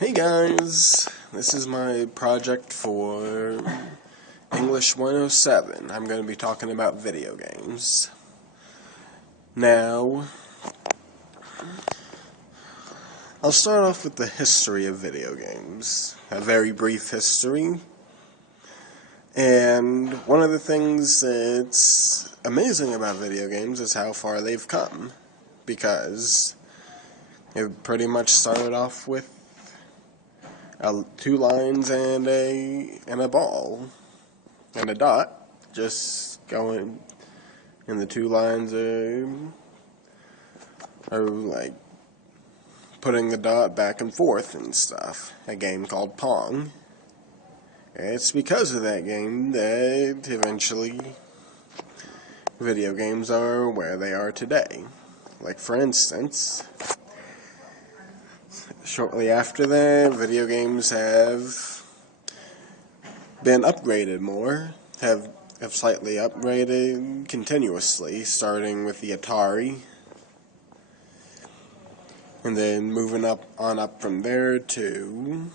Hey guys, this is my project for English 107. I'm going to be talking about video games. Now, I'll start off with the history of video games. A very brief history. And one of the things that's amazing about video games is how far they've come. Because it pretty much started off with two lines and a ball and a dot just going, and the two lines are like putting the dot back and forth and stuff. A game called Pong. It's because of that game that eventually video games are where they are today. Like, for instance, shortly after that, video games have been upgraded more, have slightly upgraded continuously, starting with the Atari, and then moving up from there to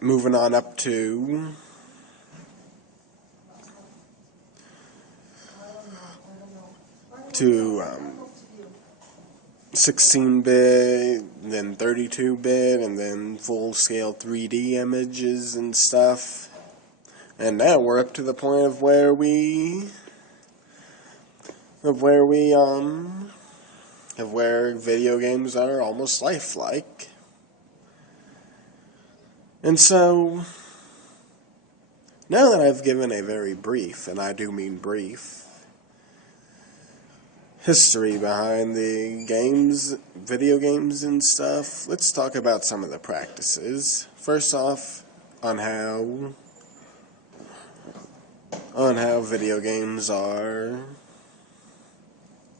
moving on up to 16-bit, then 32-bit, and then full-scale 3D images and stuff. And now we're up to the point of where video games are almost lifelike. And so, now that I've given a very brief, and I do mean brief, history behind the games, video games and stuff, let's talk about some of the practices. First off, on how video games are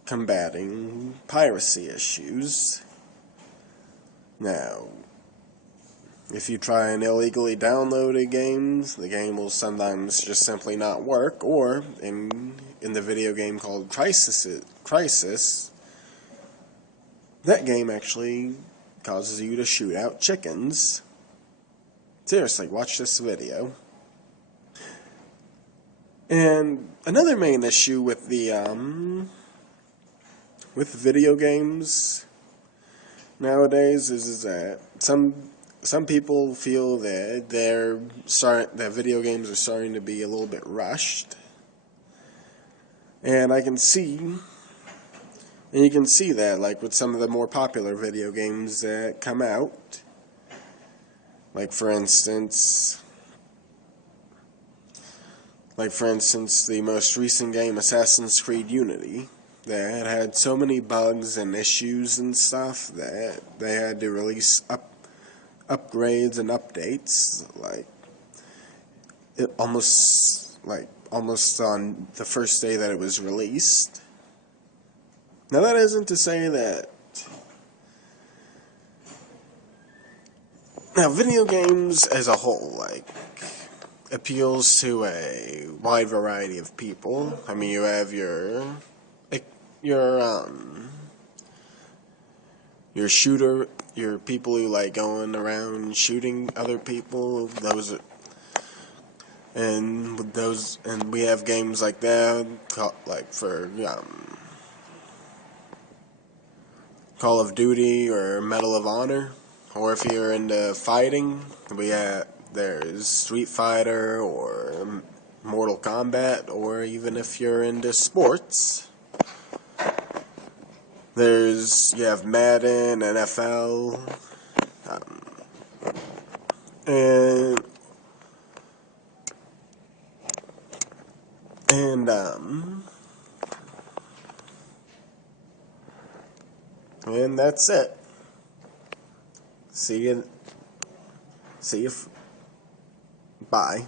combating piracy issues. Now, if you try and illegally download a game, the game will sometimes just simply not work, or in the video game called Crysis, that game actually causes you to shoot out chickens. Seriously, watch this video. And another main issue with with video games nowadays is that some people feel that that video games are starting to be a little bit rushed. And you can see that, like, with some of the more popular video games that come out. Like for instance, the most recent game, Assassin's Creed Unity, that had so many bugs and issues and stuff that they had to release upgrades and updates, almost on the first day that it was released. Now, that isn't to say that... Now, video games as a whole, appeals to a wide variety of people. I mean, you have your shooter, your people who like going around shooting other people. And we have games like that, like for Call of Duty or Medal of Honor. Or if you're into fighting, there's Street Fighter or Mortal Kombat, or even if you're into sports, you have Madden, NFL, and that's it. See you. Bye.